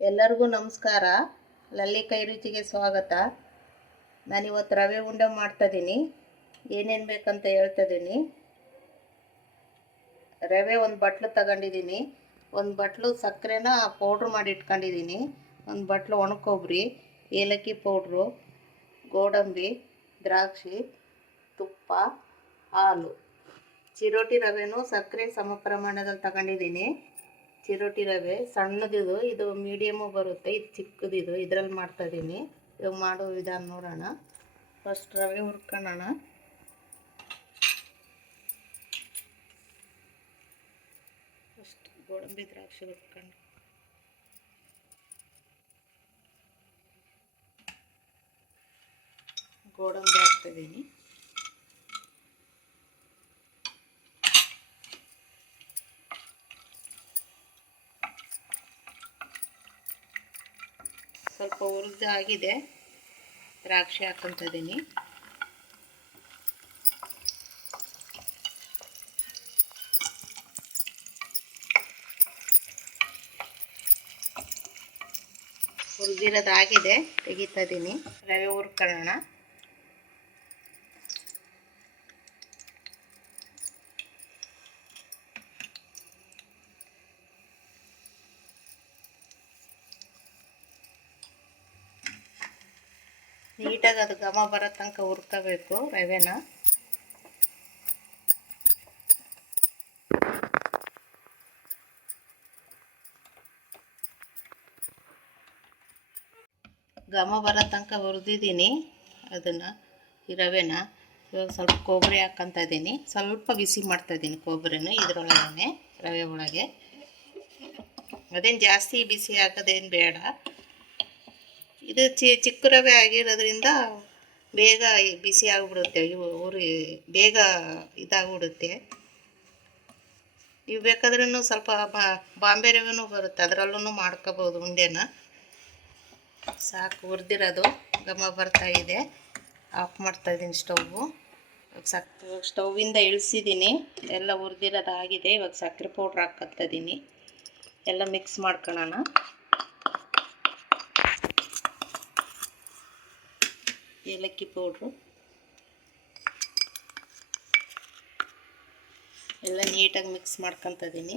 ಎಲ್ಲರಿಗೂ ನಮಸ್ಕಾರ. ಲಲ್ಲಿ ಕೈ ರುಚಿಗೆ ಸ್ವಾಗತ. ನಾನಿವತ್ತು ರವೆ ಉಂಡೆ ಮಾಡ್ತಾಯಿದ್ದೀನಿ ಏನೇನು ಬೇಕಂತ ಹೇಳ್ತಾಯಿದ್ದೀನಿ ರವೆ ಒಂದು ಬಟ್ಲು ತಗೊಂಡಿದ್ದೀನಿ ಒಂದು ಬಟ್ಲು ಸಕ್ಕರೆನ ಪೌಡ್ರ್ ಮಾಡಿ ಇಟ್ಕೊಂಡಿದ್ದೀನಿ ಒಂದು ಬಟ್ಲು ಒಣಕೊಬ್ರಿ, ಏಲಕ್ಕಿ ಪೌಡ್ರು, ಗೋಡಂಬಿ, ದ್ರಾಕ್ಷಿ, ತುಪ್ಪ, ಹಾಲು. ಚಿರೋಟಿ ರವೆನೂ ಸಕ್ಕರೆ ಸಮ ಪ್ರಮಾಣದಲ್ಲಿ ತಗೊಂಡಿದ್ದೀನಿ ಚಿರೋಟಿ ರವೆ, ಸಣ್ಣದಿದು, ಇದು ಮೀಡಿಯಮು ಬರುತ್ತೆ, ಇದು ಚಿಕ್ಕದಿದು, ಇದರಲ್ಲಿ ಮಾಡ್ತಾಯಿದ್ದೀನಿ ಇವಾಗ ಮಾಡೋ ವಿಧಾನ ನೋಡೋಣ. ಫಸ್ಟ್ ರವೆ ಹುರ್ಕೊಳ್ಳೋಣ. ಫಸ್ಟ್ ಗೋಡಂಬಿ ದ್ರಾಕ್ಷಿ ಹುರ್ಕೊಂಡು ಗೋಡಂಬಿ ಹಾಕ್ತಿದ್ದೀನಿ ಸ್ವಲ್ಪ ಹುರಿದು ಆಗಿದೆ. ದ್ರಾಕ್ಷಿ ಹಾಕೊತಿದ್ದೀನಿ ಹುರಿದಿರೋದಾಗಿದೆ ತೆಗಿತಾ ಇದ್ದೀನಿ ರವೆ ಹುರ್ಕೊಳ್ಳೋಣ. ನೀಟಾಗಿ ಅದು ಘಮ ಬರೋ ತನಕ ಹುರ್ಕೋಬೇಕು ರವೆನ. ಘಮ ಬರೋ ತನಕ ಹುರಿದಿದ್ದೀನಿ ಅದನ್ನು, ಈ ರವೆನ. ಇವಾಗ ಸ್ವಲ್ಪ ಕೊಬ್ಬರಿ ಹಾಕ್ಕೊತಾ ಇದ್ದೀನಿ. ಸ್ವಲ್ಪ ಬಿಸಿ ಮಾಡ್ತಾ ಇದ್ದೀನಿ ಕೊಬ್ಬರಿನ ಇದರೊಳಗೇ ರವೆ ಒಳಗೆ. ಅದೇನು ಜಾಸ್ತಿ ಬಿಸಿ ಹಾಕೋದೇನು ಬೇಡ. ಇದು ಚಿ ಚಿಕ್ಕ ರವೆ ಆಗಿರೋದ್ರಿಂದ ಬೇಗ ಬಿಸಿ ಆಗಿಬಿಡುತ್ತೆ. ಇವು ಉರಿ ಬೇಗ ಇದಾಗ್ಬಿಡುತ್ತೆ. ನೀವು ಬೇಕಾದ್ರೂ ಸ್ವಲ್ಪ ಬಾಂಬೆ ರವೆನೂ ಬರುತ್ತೆ. ಅದರಲ್ಲೂ ಮಾಡ್ಕೋಬೋದು ಉಂಡೆನ. ಸಾಕು, ಹುರಿದಿರೋದು. ಘಮ ಬರ್ತಾ ಇದೆ. ಆಫ್ ಮಾಡ್ತಾಯಿದ್ದೀನಿ ಸ್ಟೌವು. ಇವಾಗ ಸಕ್ ಇವಾಗ ಸ್ಟೌವಿಂದ ಇಳಿಸಿದ್ದೀನಿ. ಎಲ್ಲ ಹುರಿದಿರೋದಾಗಿದೆ. ಇವಾಗ ಸಕ್ಕರೆ ಪೌಡ್ರ್ ಹಾಕ್ಕೊತಿದ್ದೀನಿ ಎಲ್ಲ ಮಿಕ್ಸ್ ಮಾಡ್ಕೊಳ್ಳೋಣ. ಏಲಕ್ಕಿ ಪೌಡ್ರು. ಎಲ್ಲ ನೀಟಾಗಿ ಮಿಕ್ಸ್ ಮಾಡ್ಕೊತಿದ್ದೀನಿ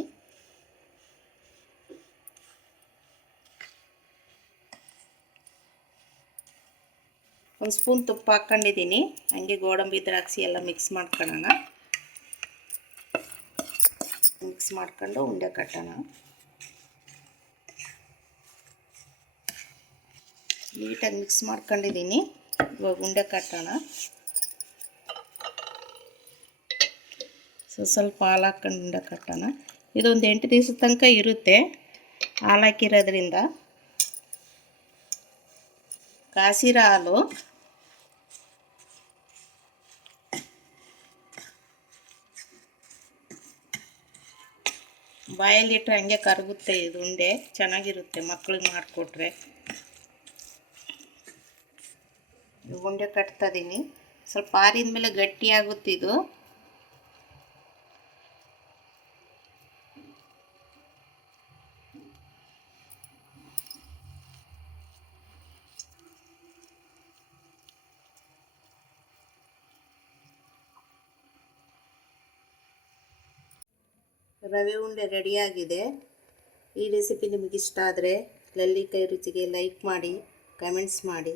ಒಂದು ಸ್ಪೂನ್ ತುಪ್ಪ ಹಾಕ್ಕೊಂಡಿದ್ದೀನಿ ಹಂಗೆ ಗೋಡಂಬಿ, ದ್ರಾಕ್ಷಿ ಎಲ್ಲ ಮಿಕ್ಸ್ ಮಾಡ್ಕೊಳ್ಳೋಣ. ಮಿಕ್ಸ್ ಮಾಡ್ಕೊಂಡು ಉಂಡೆ ಕಟ್ಟೋಣ. ನೀಟಾಗಿ ಮಿಕ್ಸ್ ಮಾಡ್ಕೊಂಡಿದ್ದೀನಿ ಇವಾಗ ಉಂಡೆ ಕಟ್ಟೋಣ. ಸೊ, ಸ್ವಲ್ಪ ಹಾಲು ಹಾಕ್ಕೊಂಡು ಉಂಡೆ ಕಟ್ಟೋಣ. ಇದೊಂದು ಎಂಟು ದಿವಸದ ತನಕ ಇರುತ್ತೆ. ಹಾಲು ಹಾಕಿರೋದ್ರಿಂದ. ಕಾಸಿರೋ ಹಾಲು. ಬಾಯಲ್ಲಿಟ್ಟರೆ ಹಂಗೆ ಕರಗುತ್ತೆ ಇದು ಉಂಡೆ. ಚೆನ್ನಾಗಿರುತ್ತೆ ಮಕ್ಳಿಗೆ ಮಾಡಿಕೊಟ್ರೆ. ಉಂಡೆ ಕಟ್ತಾ ಇದ್ದೀನಿ ಸ್ವಲ್ಪ ಆರಿದ ಮೇಲೆ ಗಟ್ಟಿಯಾಗುತ್ತಿದ್ದು ರವೆ ಉಂಡೆ ರೆಡಿಯಾಗಿದೆ ಈ ರೆಸಿಪಿ ನಿಮಗಿಷ್ಟ ಆದರೆ ಲಲ್ಲಿ ಕೈ ರುಚಿಗೆ ಲೈಕ್ ಮಾಡಿ ಕಮೆಂಟ್ಸ್ ಮಾಡಿ.